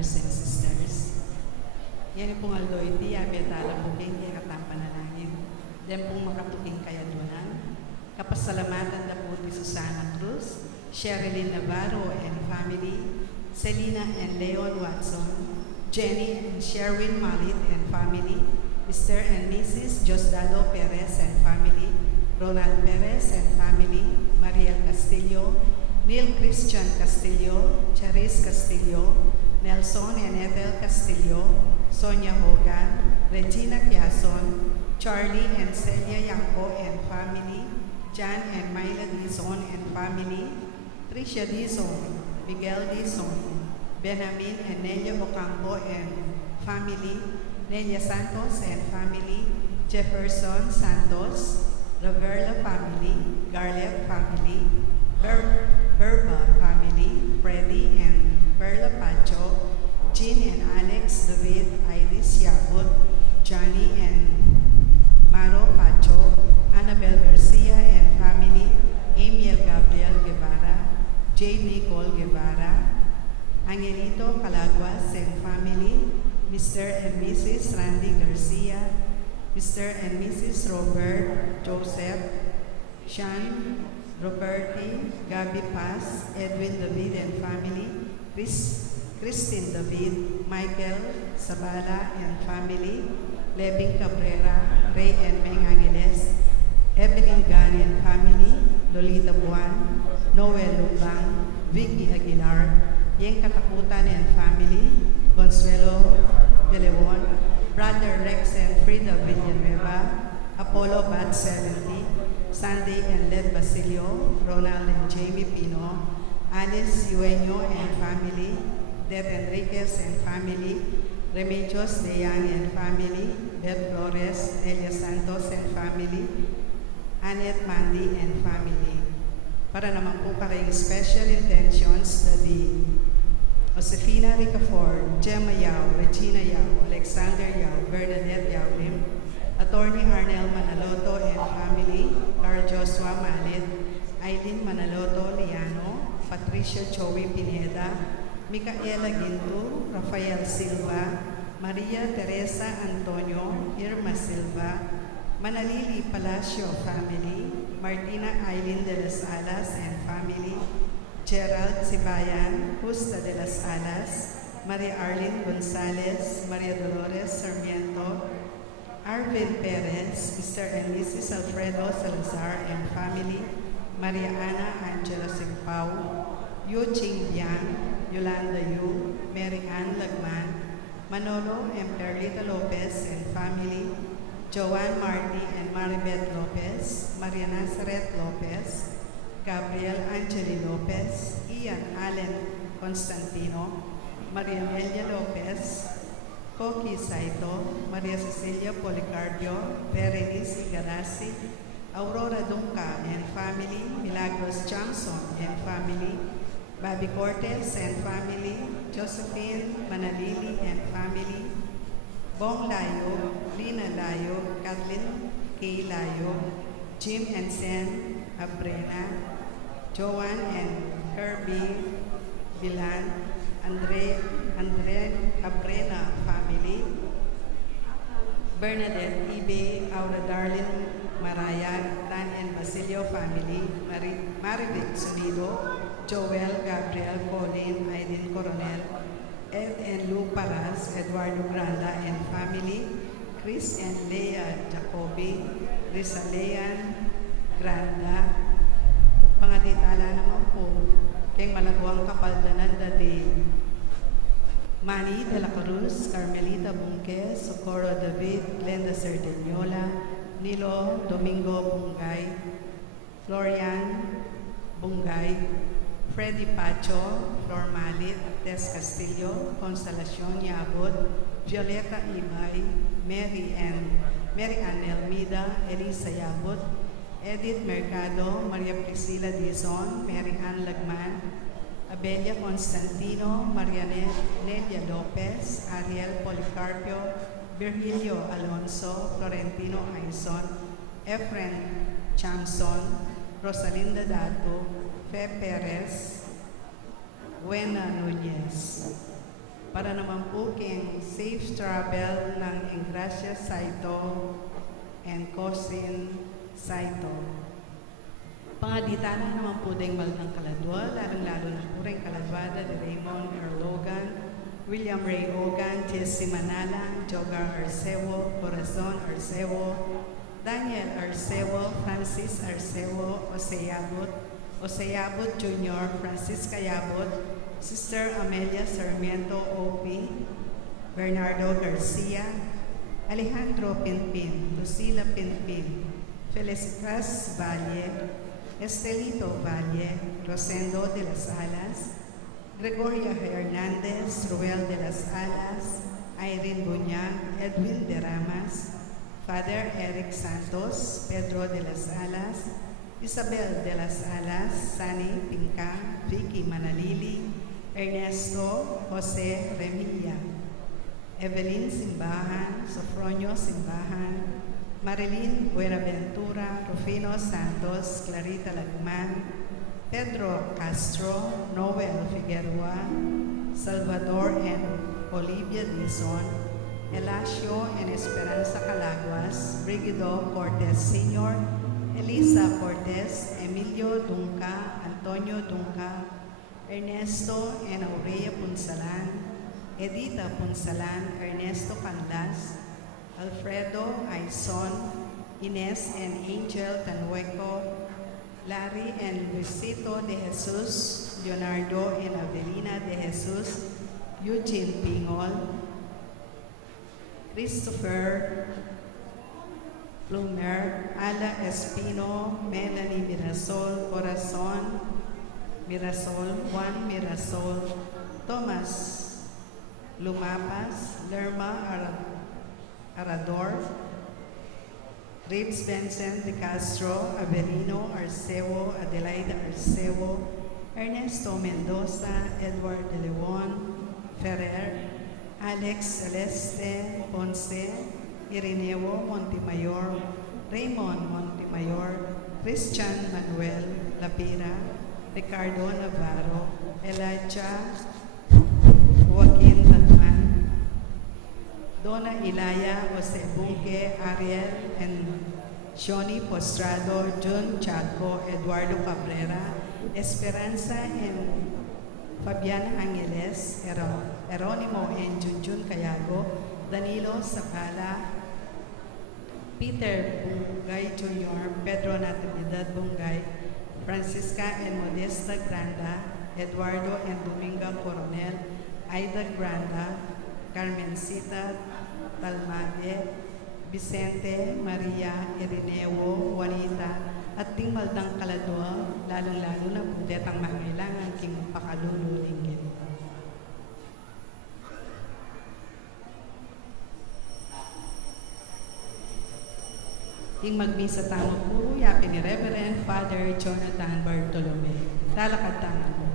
brothers and sisters. Yan pong Aldo iti, abiyatala po king katapanalangin. Then pong makapuking kayadunan. Kapasalamatan na po ti Susana Cruz, Sherilyn Navarro and family, Selina and Leon Watson, Jenny and Sherwin Malit and family, Mr. and Mrs. Josdado Perez and family, Ronald Perez and family, Maria Castillo, Neil Christian Castillo, Charis Castillo, Nelson and Ethel Castillo, Sonia Hogan, Regina Quiason, Charlie and Celia Yanko and family, Jan and Myla Dizon and family, Tricia Dizon, Miguel Dizon, Benjamin and Nelia Ocampo and family, Nelia Santos and family, Jefferson Santos, Raverla family, Garlet family, Berba family, Freddy and Perla Pacho, Jean and Alex David, Iris Yabut, Johnny and Maro Pacho, Annabel Garcia and family, Amiel Gabriel Guevara, J. Nicole Guevara, Angelito Calaguas and family, Mr. and Mrs. Randy Garcia, Mr. and Mrs. Robert Joseph, Sean Roberti, Gabi Paz, Edwin David and family, Christine David, Michael Sabala and family, Levin Cabrera, Ray and Meng Angeles, Evelyn Gani and family, Lolita Buan, Noel Lubang, Vicky Aguilar, Yeng Katakutan and family, Consuelo De Leon, Brother Rex and Frida Villanueva, Apollo Bat 70, Sandy and Led Basilio, Ronald and Jamie Pino, Alice Yueño and family, Det Enriquez and family, Remedios Deyan and family, Beth Flores, Elia Santos and family, Annette Mandy and family. Para naman po karayong special intentions na di Josefina Ricafort, Gemma Yao, Regina Yao, Alexander Yao, Bernadette Yao Lim, Attorney Arnel Manaloto and family, Carl Joshua Malit, Aileen Manaloto Liano, Patricia Joey Pineda, Micaela Ginto, Rafael Silva, Maria Teresa Antonio, Irma Silva, Manalili Palacio family, Martina Aileen de las Alas and family, Gerald Sibayan, Justa de las Alas, Maria Arlene Gonzalez, Maria Dolores Sarmiento, Arvin Perez, Mr. and Mrs. Alfredo Salazar and family, Maria Ana Angela Singpao, Yu Ching Bian, Yolanda Yu, Mary Ann Lagman, Manolo and Perlita Lopez and family, Joanne Marty and Maribeth Lopez, Maria Nazareth Lopez, Gabriel Angeli Lopez, Ian Allen Constantino, Maria Amelia Lopez, Koki Saito, Maria Cecilia Policarpio, Berenice Igarasi, Aurora Dunca and family, Milagros Johnson and family, Bobby Cortez and family, Josephine Manalili and family, Bong Layo, Lina Layo, Kathleen K. Layo, Jim and Sen Abrena, Joanne and Kirby Bilan, Andre Abrena family, Bernadette Ibe, Aura Darlene Maraya, Dan and Basilio family, Marivic Sunido, Joel Gabriel Colin, Aiden Coronel, Ed and Lou Paras, Eduardo Granda and family, Chris and Leah Jacobi, Rizalean Granda, pangatitala naman po, kay malagwang kapaldanan dati, Manny de la Cruz, Carmelita Bunque, Socorro David, Glenda Serdeniola, Nilo Domingo Bungay, Florian Bungay, Freddy Pacho, Flor Malit, Tess Castillo, Consolacion Yabot, Violeta Ibay, Mary Ann Elmida, Elisa Yabot, Edith Mercado, Maria Priscila Dizon, Mary Ann Lagman, Abelia Constantino, Maria Nelia Lopez, Ariel Policarpio, Virgilio Alonso, Florentino Aizon, Efren Chamson, Rosalinda Dato, Fe Perez, Buena Núñez. para naman po king safe travel ng Ingracia Saito and Cousin Saito. Pangaditana naman po ding Maldang Kaladwa, lalong-lalo na po rin Kaladwada de Raymond Logan, William Ray Ogan, Jesse Manalang, Jogar Arcevo, Corazon Arcevo, Daniel Arcevo, Francis Arcevo, Oseyabot Jr., Francis Cayabot, Sister Amelia Sarmiento O.P., Bernardo Garcia, Alejandro Pinpin, Lucila Pinpin, Felicitas Valle, Estelito Valle, Rosendo de las Alas, Gregoria Hernandez, Ruel de las Alas, Irene Buñag, Edwin de Ramas, Father Eric Santos, Pedro de las Alas, Isabel de las Alas, Sani Pincang, Vicky Manalili, Ernesto Jose Remilla, Evelyn Simbahan, Sofronio Simbahan, Marilyn Buenaventura, Rufino Santos, Clarita Lagman, Pedro Castro, Noel Figueroa, Salvador and Olivia Dizon, Elasio and Esperanza Calaguas, Brigido Cortez Sr., Elisa Cortez, Emilio Dunca, Antonio Dunca, Ernesto and Aurea Punsalan, Edita Punsalan, Ernesto Canlas, Alfredo Aizon, Ines and Angel Tanueco, Larry and Luisito de Jesus, Leonardo and Avelina de Jesus, Eugene Pingol, Christopher Plumer, Ala Espino, Melanie Mirasol, Corazon Mirasol, Juan Mirasol, Thomas Lumapas, Lerma Arador, Ribs Vincent de Castro, Avelino Arcevo, Adelaida Arcevo, Ernesto Mendoza, Edward de Leon, Ferrer, Alex Celeste Ponce, Irineo Montemayor, Raymond Montemayor, Christian Manuel Lapira, Ricardo Navarro, Elijah Joaquin Latman, Donna Ilaya, Jose Bunke, Ariel, and Shoni Postrado, Jun Chaco, Eduardo Cabrera, Esperanza and Fabiana Angeles, Eronimo and Junjun Cayago, Danilo Sapala, Peter Bungay Jr., Pedro Natividad Bungay, Francisca and Modesta Granda, Eduardo and Dominga Coronel, Aida Granda, Carmencita Talmade, Vicente, Maria, Irineo, Juanita, at ting Maldang Kaladwa, lalong-lalo na budetang mangailangan king pakalululingin. Ing magmisa tamo po, yapin ni Reverend Father Jonathan Bartolome. Talakad tamo po.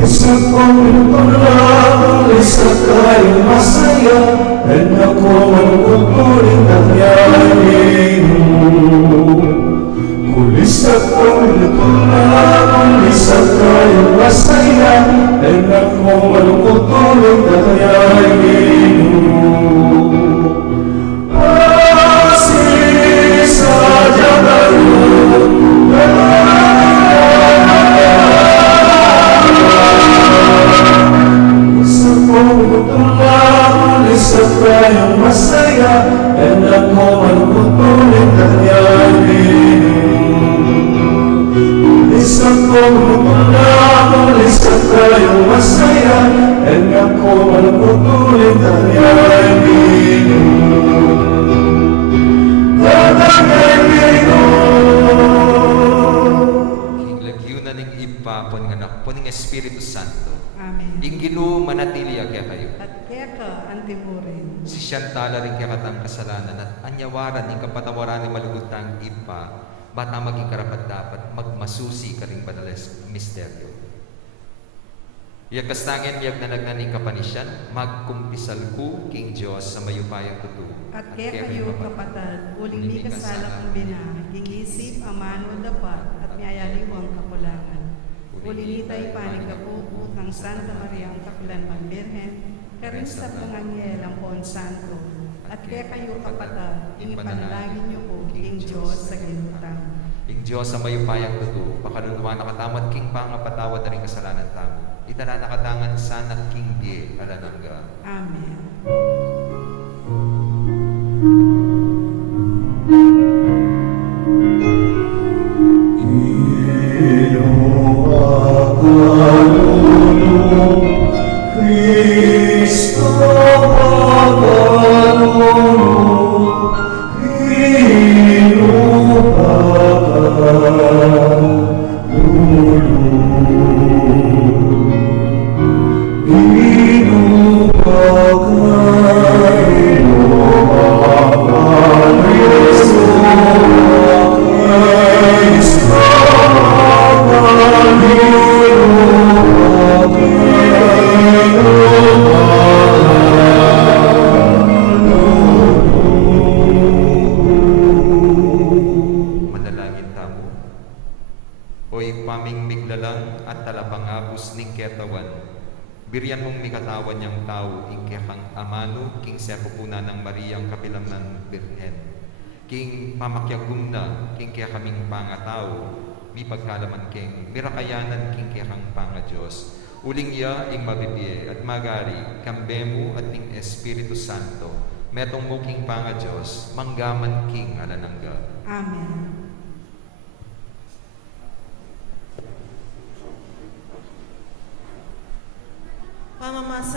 Isa kong pinagpaglaban, isa kayong masaya, and ako magpupuling nangyari mo. Kulisa kong pinagpaglaban, isa kayong masaya, and ako magpupuling nangyari mo. Asis sa Jabarun, isa kayong masaya, and ako magpupuling nangyari. Isa kong magpapalaman, isa kayong masaya, and ako magpupuling nangyari. Hinglagyunan ng ipapon ng anak po ng Espiritu Santo. Amen. Inginu manatili kaya kayo. At kaya ka, antimurin. Si Shantala rin kaya katang kasalanan at anyawaran ng kapatawaran ng malugutang ipa, bata maging karapat dapat magmasusi ka rin banales misteryo. Yakastangin miyag na nagnaning kapanisyan, magkumpisal ku king Diyos sa mayupayang tutu. At kaya kayo kapatad, uling mi kasala kong bina, gingisip amano dapat at mayayaliwang kakulangan. Uling itay panig kapupo kang Santa Maria ang Kapilanman Birhen, karin sa panganyel ang Pon Santo. At kaya kayo kapatad, inipanalangin niyo po king Diyos sa ginutang. Ing Diyos sa mayupayang tutu, pakaluluwa nakatamad king pangapatawad na rin kasalanan tamo. Itala nakatangan sana king die alanangga. Amen. Cristo Manalangin tamo. Oy pamingmiglalang at talapangapos ning ketawan. Biryan mong mikatawan niyang tao, ing kang amano, king sekupuna ng Mariang Kapilangan Birhen. King pamakyagum na, king kaya kaming pangatao, mi pagkalaman king mirakayanan king kaya kang panga Diyos. Uling iya ing mabibye at magari, kambemo at ning Espiritu Santo, metong mo king panga Diyos, manggaman king alanangga. Amen.